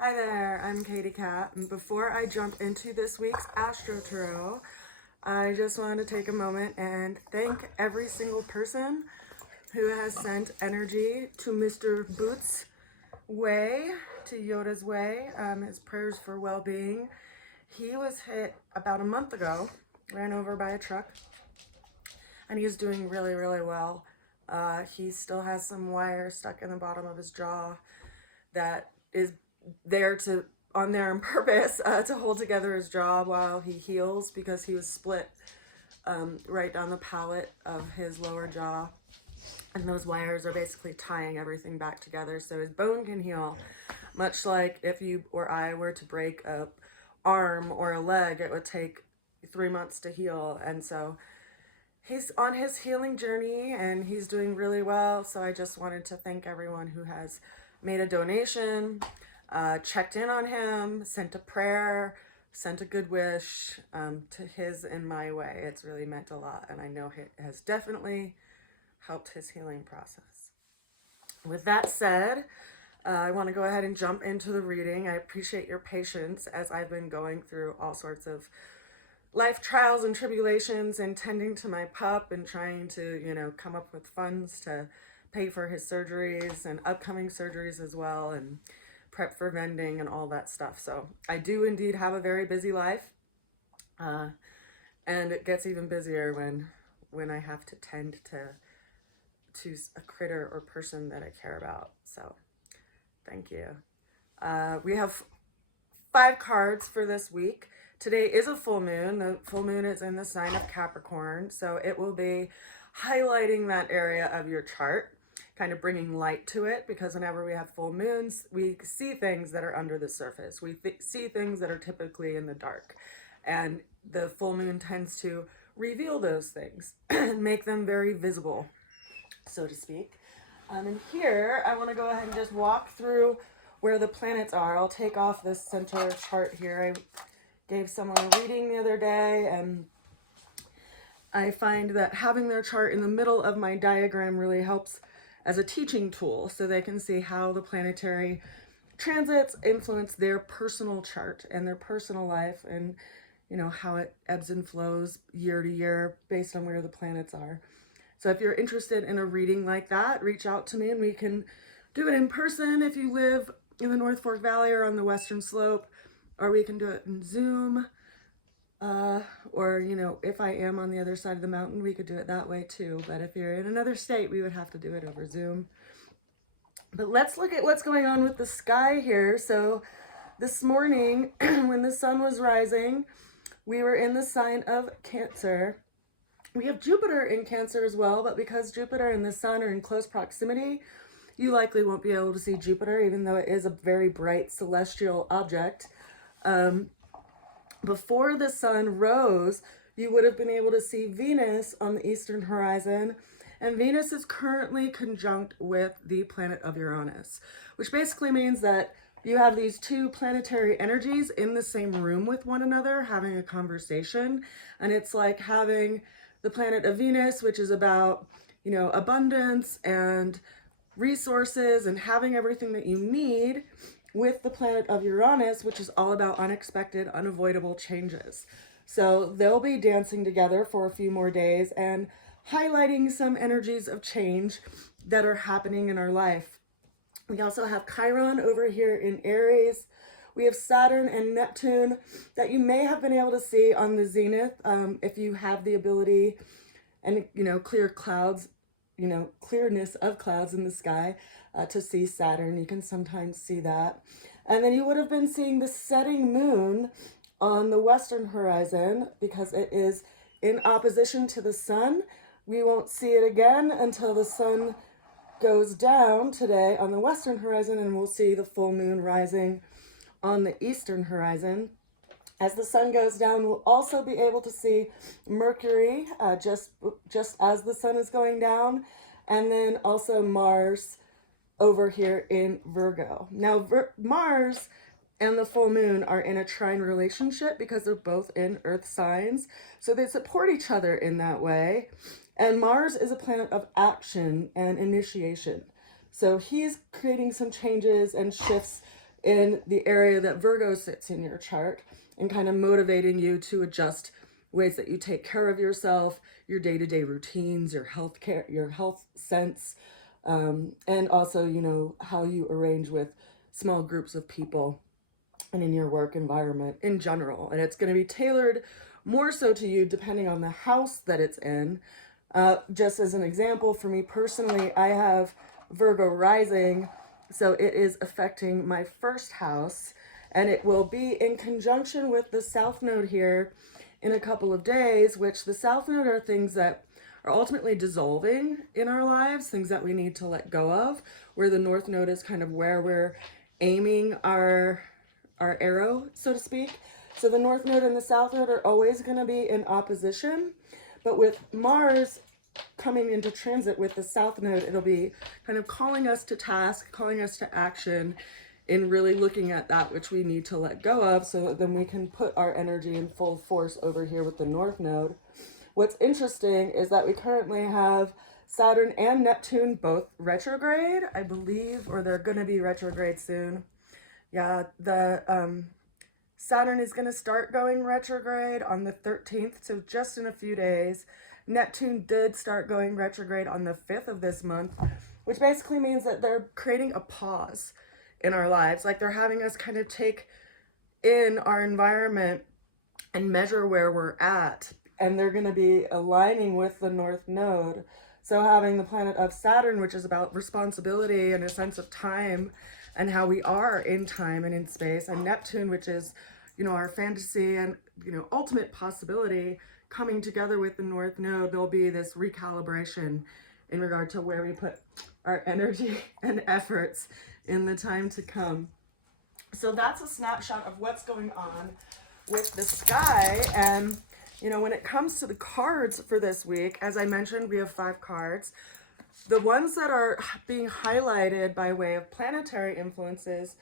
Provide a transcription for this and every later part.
Hi there, I'm Katie Cat, and before I jump into this week's Astro Tarot, I just want to take a moment and thank every single person who has sent energy to Mr. Boots' way, to Yoda's way, his prayers for well-being. He was hit about a month ago, ran over by a truck, and he's doing really, really well. He still has some wire stuck in the bottom of his jaw that is there to on there on purpose to hold together his jaw while he heals, because he was split right down the palate of his lower jaw, and those wires are basically tying everything back together so his bone can heal, much like if you or I were to break a arm or a leg, it would take 3 months to heal. And so he's on his healing journey and he's doing really well. So I just wanted to thank everyone who has made a donation, checked in on him, sent a prayer, sent a good wish to his and my way. It's really meant a lot, and I know it has definitely helped his healing process. With that said, I want to go ahead and jump into the reading. I appreciate your patience as I've been going through all sorts of life trials and tribulations and tending to my pup and trying to, come up with funds to pay for his surgeries and upcoming surgeries as well, and prep for vending and all that stuff. So I do indeed have a very busy life, and it gets even busier when I have to tend to a critter or person that I care about. So thank you. We have 5 cards for this week. Today is a full moon. The full moon is in the sign of Capricorn, so it will be highlighting that area of your chart, kind of bringing light to it, because whenever we have full moons, we see things that are under the surface. We see things that are typically in the dark, and the full moon tends to reveal those things and make them very visible, so to speak. And here, I want to go ahead and just walk through where the planets are. I'll take off this center chart here. I gave someone a reading the other day, and I find that having their chart in the middle of my diagram really helps as a teaching tool, so they can see how the planetary transits influence their personal chart and their personal life, and how it ebbs and flows year to year based on where the planets are. So if you're interested in a reading like that, reach out to me and we can do it in person if you live in the North Fork Valley or on the Western Slope, or we can do it in Zoom. Or, if I am on the other side of the mountain, we could do it that way too. But if you're in another state, we would have to do it over Zoom. But let's look at what's going on with the sky here. So this morning, when the sun was rising, we were in the sign of Cancer. We have Jupiter in Cancer as well, but because Jupiter and the sun are in close proximity, you likely won't be able to see Jupiter, even though it is a very bright celestial object. Before the sun rose, you would have been able to see Venus on the eastern horizon, and Venus is currently conjunct with the planet of Uranus, which basically means that you have these two planetary energies in the same room with one another having a conversation, and it's like having the planet of Venus, which is about, abundance and resources and having everything that you need, with the planet of Uranus, which is all about unexpected, unavoidable changes. So they'll be dancing together for a few more days and highlighting some energies of change that are happening in our life. We also have Chiron over here in Aries. We have Saturn and Neptune that you may have been able to see on the zenith if you have the ability and, clear clouds, clearness of clouds in the sky to see Saturn. You can sometimes see that. And then you would have been seeing the setting moon on the western horizon because it is in opposition to the sun. We won't see it again until the sun goes down today on the western horizon, and we'll see the full moon rising on the eastern horizon. As the sun goes down, we'll also be able to see Mercury just as the sun is going down, and then also Mars over here in Virgo. Now, Mars and the full moon are in a trine relationship because they're both in earth signs, so they support each other in that way. And Mars is a planet of action and initiation, so he's creating some changes and shifts in the area that Virgo sits in your chart, and kind of motivating you to adjust ways that you take care of yourself, your day-to-day routines, your health care, your health sense, and also, you know, how you arrange with small groups of people and in your work environment in general. And it's going to be tailored more so to you depending on the house that it's in. Just as an example, for me personally, I have Virgo rising, so it is affecting my first house, and it will be in conjunction with the South Node here in a couple of days, which the South Node are things that are ultimately dissolving in our lives, things that we need to let go of, where the North Node is kind of where we're aiming our arrow, so to speak. So the North Node and the South Node are always going to be in opposition, but with Mars coming into transit with the South Node, it'll be kind of calling us to task, calling us to action in really looking at that which we need to let go of, so that then we can put our energy in full force over here with the North Node. What's interesting is that we currently have Saturn and Neptune both retrograde, I believe, or they're going to be retrograde soon. Yeah, the Saturn is going to start going retrograde on the 13th, so just in a few days. Neptune did start going retrograde on the 5th of this month, which basically means that they're creating a pause in our lives. Like they're having us kind of take in our environment and measure where we're at. And they're going to be aligning with the North Node. So having the planet of Saturn, which is about responsibility and a sense of time and how we are in time and in space, and Neptune, which is, you know, our fantasy and, you know, ultimate possibility, coming together with the North Node, there'll be this recalibration in regard to where we put our energy and efforts in the time to come. So that's a snapshot of what's going on with the sky. And, you know, when it comes to the cards for this week, as I mentioned, we have 5 cards. The ones that are being highlighted by way of planetary influences,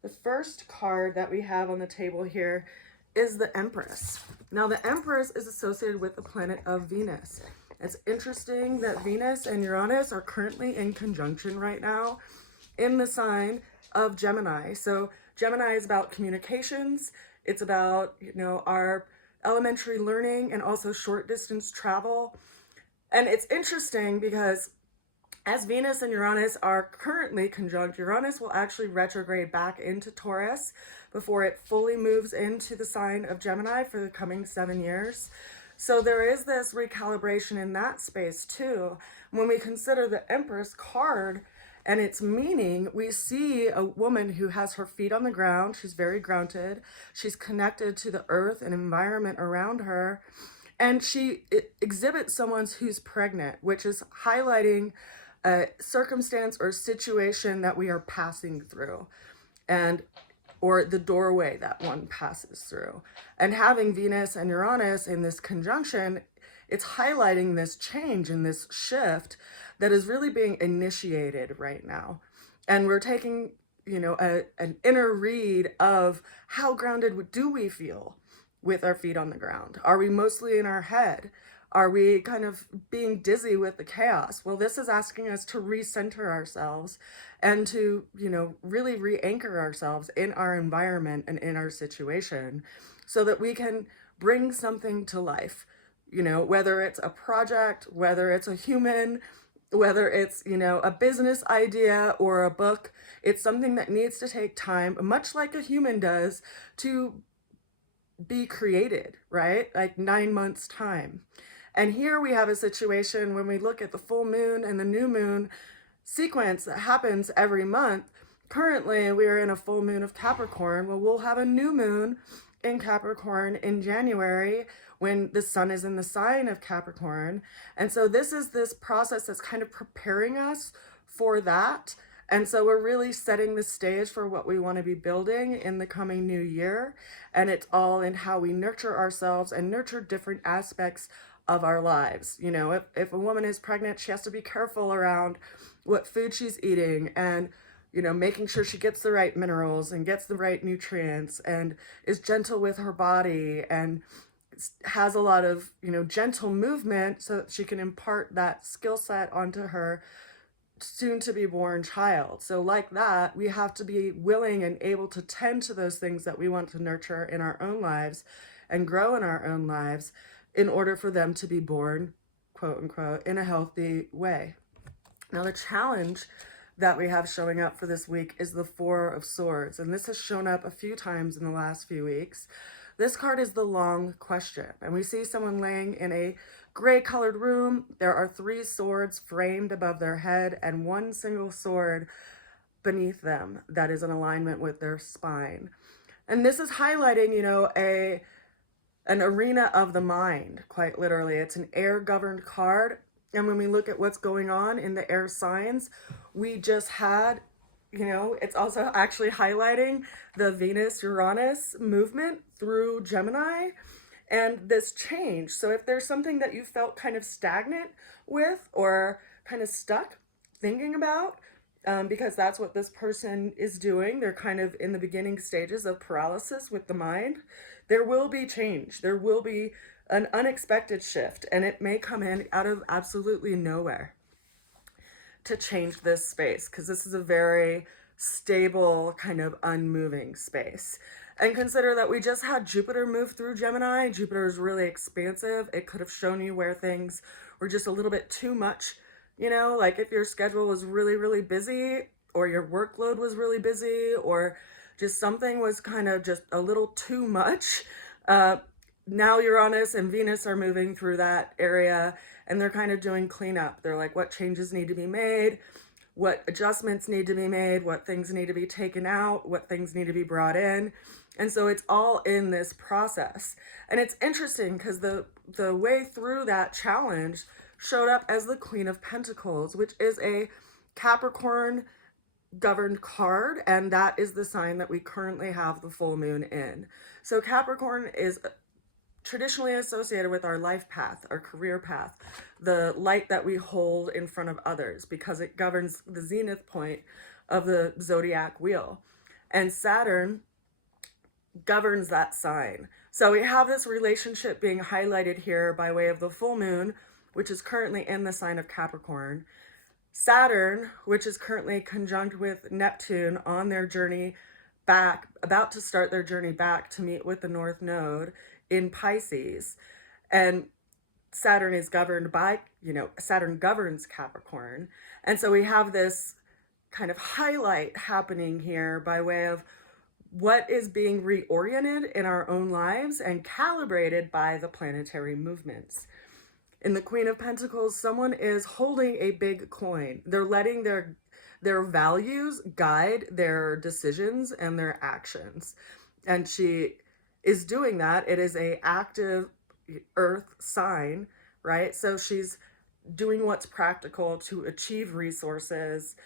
the first card that we have on the table here is the Empress. Now, the Empress is associated with the planet of Venus. It's interesting that Venus and Uranus are currently in conjunction right now in the sign of Gemini. So Gemini is about communications. It's about, you know, our elementary learning and also short distance travel. And it's interesting because as Venus and Uranus are currently conjunct, Uranus will actually retrograde back into Taurus before it fully moves into the sign of Gemini for the coming 7 years. So there is this recalibration in that space too. When we consider the Empress card and its meaning, we see a woman who has her feet on the ground. She's very grounded. She's connected to the earth and environment around her. And she exhibits someone who's pregnant, which is highlighting a circumstance or situation that we are passing through, and or the doorway that one passes through. And having Venus and Uranus in this conjunction, it's highlighting this change and this shift that is really being initiated right now. And we're taking, you know, an inner read of how grounded do we feel with our feet on the ground? Are we mostly in our head? Are we kind of being dizzy with the chaos? Well, this is asking us to recenter ourselves and to, you know, really re-anchor ourselves in our environment and in our situation so that we can bring something to life, you know, whether it's a project, whether it's a human, whether it's, you know, a business idea or a book. It's something that needs to take time, much like a human does, to be created, right? Like 9 months time. And here we have a situation when we look at the full moon and the new moon sequence that happens every month. Currently, we are in a full moon of Capricorn. Well, we'll have a new moon in Capricorn in January when the sun is in the sign of Capricorn. And so this is this process that's kind of preparing us for that. And so we're really setting the stage for what we want to be building in the coming new year. And it's all in how we nurture ourselves and nurture different aspects of our lives. You know, if a woman is pregnant, she has to be careful around what food she's eating and, you know, making sure she gets the right minerals and gets the right nutrients and is gentle with her body and has a lot of, you know, gentle movement so that she can impart that skill set onto her soon to be born child. So like that, we have to be willing and able to tend to those things that we want to nurture in our own lives and grow in our own lives in order for them to be born, quote unquote, in a healthy way. Now, the challenge that we have showing up for this week is the Four of Swords, and this has shown up a few times in the last few weeks. This card is the long question, and we see someone laying in a gray colored room. There are 3 swords framed above their head and 1 single sword beneath them that is in alignment with their spine. And this is highlighting, an arena of the mind, quite literally. It's an air-governed card. And when we look at what's going on in the air signs, we just had, it's also actually highlighting the Venus-Uranus movement through Gemini and this change. So if there's something that you felt kind of stagnant with or kind of stuck thinking about, because that's what this person is doing, they're kind of in the beginning stages of paralysis with the mind, there will be change. There will be an unexpected shift, and it may come in out of absolutely nowhere to change this space, because this is a very stable, kind of unmoving space. And consider that we just had Jupiter move through Gemini. Jupiter is really expansive. It could have shown you where things were just a little bit too much, like if your schedule was really, really busy, or your workload was really busy, or just something was kind of just a little too much. Now Uranus and Venus are moving through that area, and they're kind of doing cleanup. They're like, what changes need to be made? What adjustments need to be made? What things need to be taken out? What things need to be brought in? And so it's all in this process. And it's interesting because the way through that challenge showed up as the Queen of Pentacles, which is a Capricorn governed card, and that is the sign that we currently have the full moon in. So Capricorn is traditionally associated with our life path, our career path, the light that we hold in front of others, because it governs the zenith point of the zodiac wheel. And Saturn governs that sign. So we have this relationship being highlighted here by way of the full moon, which is currently in the sign of Capricorn. Saturn, which is currently conjunct with Neptune on their journey back, about to start their journey back to meet with the North Node in Pisces. And Saturn is governed by, Saturn governs Capricorn. And so we have this kind of highlight happening here by way of what is being reoriented in our own lives and calibrated by the planetary movements. In the Queen of Pentacles, someone is holding a big coin. They're letting their values guide their decisions and their actions. And she is doing that. It is an active earth sign, right? So she's doing what's practical to achieve resources,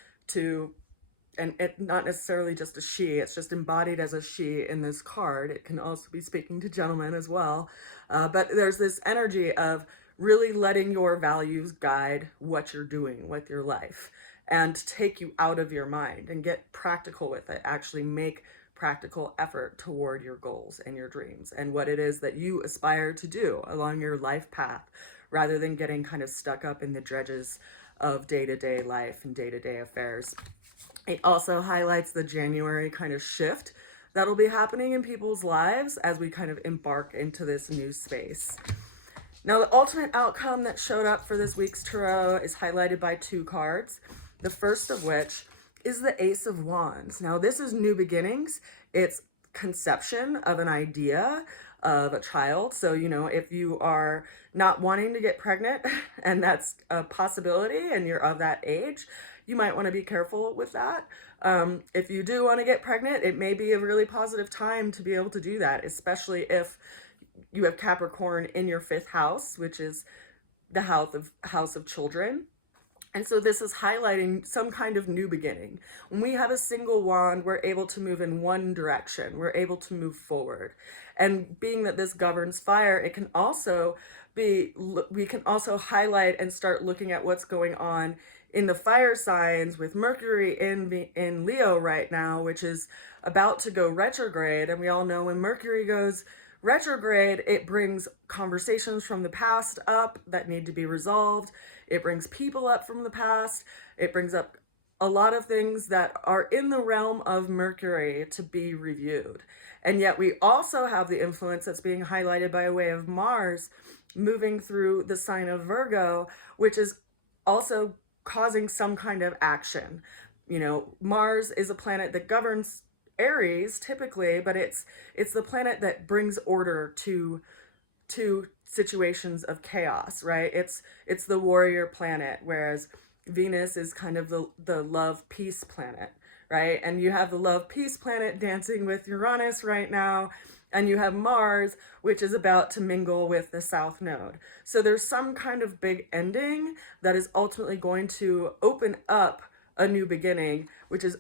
and it not necessarily just a she, it's just embodied as a she in this card. It can also be speaking to gentlemen as well. But there's this energy of really letting your values guide what you're doing with your life and take you out of your mind and get practical with it. Actually make practical effort toward your goals and your dreams and what it is that you aspire to do along your life path, rather than getting kind of stuck up in the dredges of day-to-day life and day-to-day affairs. It also highlights the January kind of shift that'll be happening in people's lives as we kind of embark into this new space. Now, the ultimate outcome that showed up for this week's tarot is highlighted by 2 cards, the first of which is the Ace of Wands. Now, this is new beginnings. It's conception of an idea of a child. So, if you are not wanting to get pregnant, and that's a possibility, and you're of that age, you might want to be careful with that. If you do want to get pregnant, it may be a really positive time to be able to do that, especially if you have Capricorn in your 5th house, which is the house of children. And so this is highlighting some kind of new beginning. When we have a single wand, we're able to move in one direction. We're able to move forward. And being that this governs fire, it can also be, we can also highlight and start looking at what's going on in the fire signs with Mercury in Leo right now, which is about to go retrograde. And we all know when Mercury goes retrograde, it brings conversations from the past up that need to be resolved. It brings people up from the past. It brings up a lot of things that are in the realm of Mercury to be reviewed. And yet we also have the influence that's being highlighted by way of Mars moving through the sign of Virgo, which is also causing some kind of action. You know, Mars is a planet that governs Aries typically, but it's the planet that brings order to situations of chaos, right? It's the warrior planet, whereas Venus is kind of the love peace planet, right? And you have the love peace planet dancing with Uranus right now, and you have Mars, which is about to mingle with the South Node. So there's some kind of big ending that is ultimately going to open up a new beginning, which is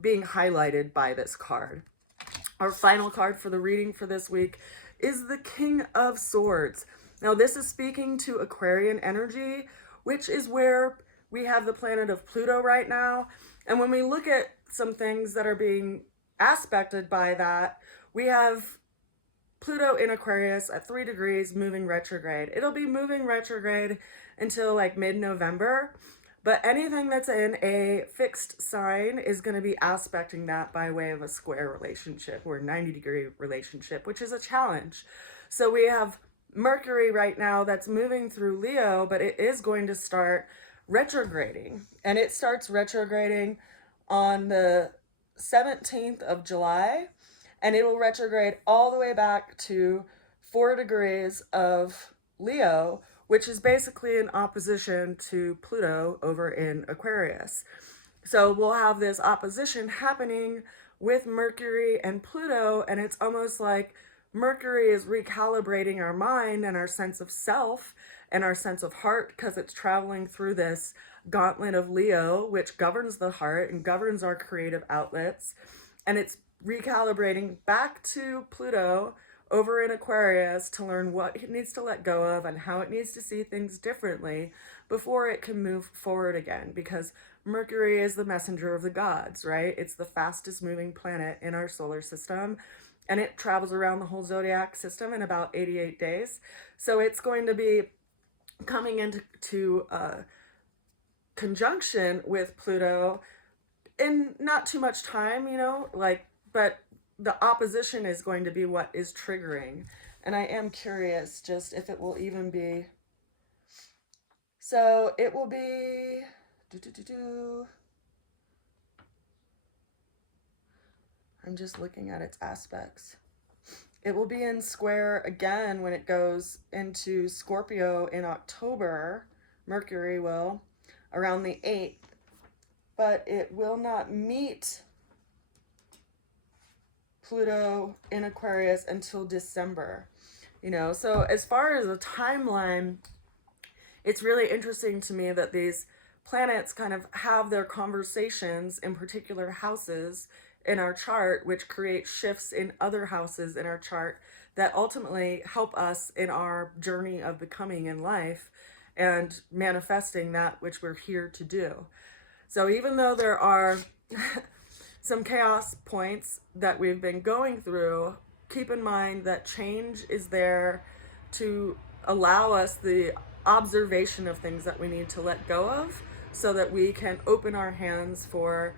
being highlighted by this card. Our final card for the reading for this week is the King of Swords. Now, this is speaking to Aquarian energy, which is where we have the planet of Pluto right now. And when we look at some things that are being aspected by that, we have Pluto in Aquarius at 3 degrees moving retrograde. It'll be moving retrograde until like mid-November, but anything that's in a fixed sign is going to be aspecting that by way of a square relationship or 90-degree relationship, which is a challenge. So we have Mercury right now that's moving through Leo, but it is going to start retrograding. And it starts retrograding on the 17th of July, and it will retrograde all the way back to 4 degrees of Leo, which is basically in opposition to Pluto over in Aquarius. So we'll have this opposition happening with Mercury and Pluto, and it's almost like Mercury is recalibrating our mind and our sense of self and our sense of heart, because it's traveling through this gauntlet of Leo, which governs the heart and governs our creative outlets. And it's recalibrating back to Pluto over in Aquarius to learn what it needs to let go of and how it needs to see things differently before it can move forward again, because Mercury is the messenger of the gods, right? It's the fastest moving planet in our solar system, and it travels around the whole zodiac system in about 88 days. So it's going to be coming into conjunction with Pluto in not too much time, you know, like, but the opposition is going to be what is triggering. And I am curious just if it will even be, so it will be, I'm just looking at its aspects. It will be in square again when it goes into Scorpio in October. Mercury will, around the 8th, but it will not meet Pluto in Aquarius until December. You know, so as far as a timeline, it's really interesting to me that these planets kind of have their conversations in particular houses in our chart, which create shifts in other houses in our chart that ultimately help us in our journey of becoming in life and manifesting that which we're here to do. So even though there are some chaos points that we've been going through, keep in mind that change is there to allow us the observation of things that we need to let go of so that we can open our hands for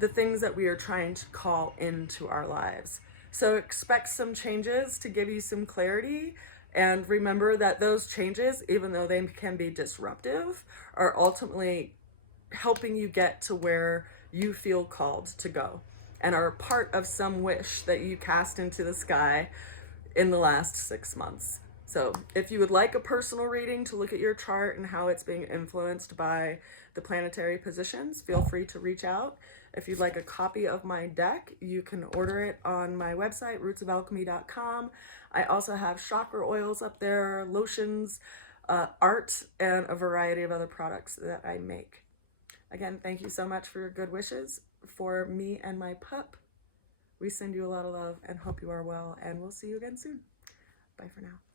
the things that we are trying to call into our lives. So expect some changes to give you some clarity, and remember that those changes, even though they can be disruptive, are ultimately helping you get to where you feel called to go and are part of some wish that you cast into the sky in the last 6 months. So if you would like a personal reading to look at your chart and how it's being influenced by the planetary positions, feel free to reach out. If you'd like a copy of my deck, you can order it on my website, rootsofalchemy.com. I also have chakra oils up there, lotions, art, and a variety of other products that I make. Again, thank you so much for your good wishes for me and my pup. We send you a lot of love and hope you are well, and we'll see you again soon. Bye for now.